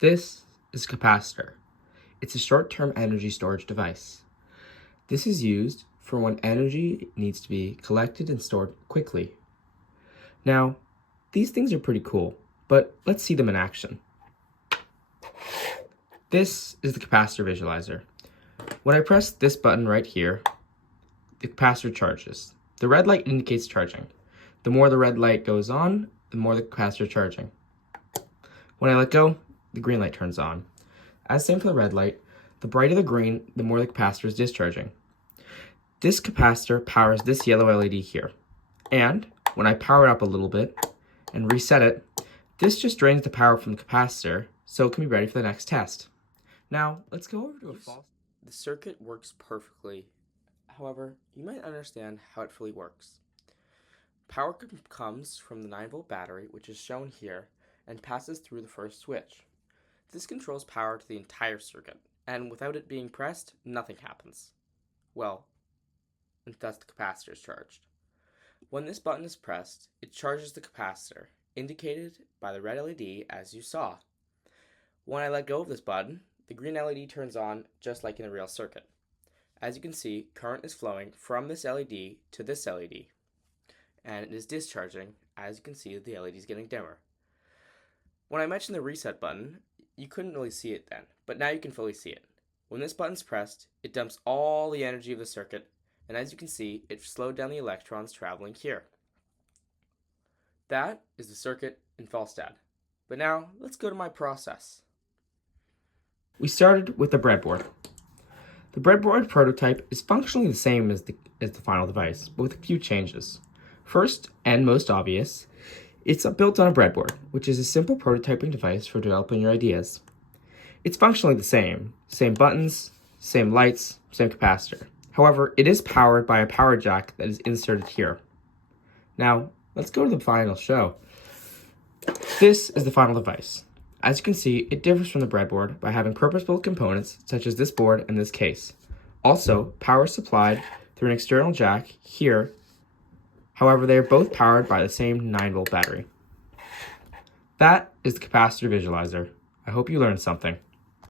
This is a capacitor. It's a short-term energy storage device. This is used for when energy needs to be collected and stored quickly. Now, these things are pretty cool, but let's see them in action. This is the capacitor visualizer. When I press this button right here, the capacitor charges. The red light indicates charging. The more the red light goes on, the more the capacitor is charging. When I let go, the green light turns on. As same for the red light, the brighter the green, the more the capacitor is discharging. This capacitor powers this yellow LED here. And when I power it up a little bit and reset it, this just drains the power from the capacitor so it can be ready for the next test. Now, let's go over to a false. The circuit works perfectly. However, you might understand how it fully works. Power comes from the 9-volt battery, which is shown here, and passes through the first switch. This controls power to the entire circuit, and without it being pressed, nothing happens. Well, and thus the capacitor is charged. When this button is pressed, it charges the capacitor, indicated by the red LED as you saw. When I let go of this button, the green LED turns on just like in a real circuit. As you can see, current is flowing from this LED to this LED, and it is discharging. As you can see, the LED is getting dimmer. When I mentioned the reset button, you couldn't really see it then, but now you can fully see it. When this button's pressed, it dumps all the energy of the circuit, and as you can see, it slowed down the electrons traveling here. That is the circuit in Falstad. But now, let's go to my process. We started with the breadboard. The breadboard prototype is functionally the same as the final device, but with a few changes. First, and most obvious, it's built on a breadboard, which is a simple prototyping device for developing your ideas. It's functionally the same buttons, same lights, same capacitor. However, it is powered by a power jack that is inserted here. Now, let's go to the final show. This is the final device. As you can see, it differs from the breadboard by having purpose-built components such as this board and this case. Also, power is supplied through an external jack here. However, they are both powered by the same 9-volt battery. That is the capacitor visualizer. I hope you learned something.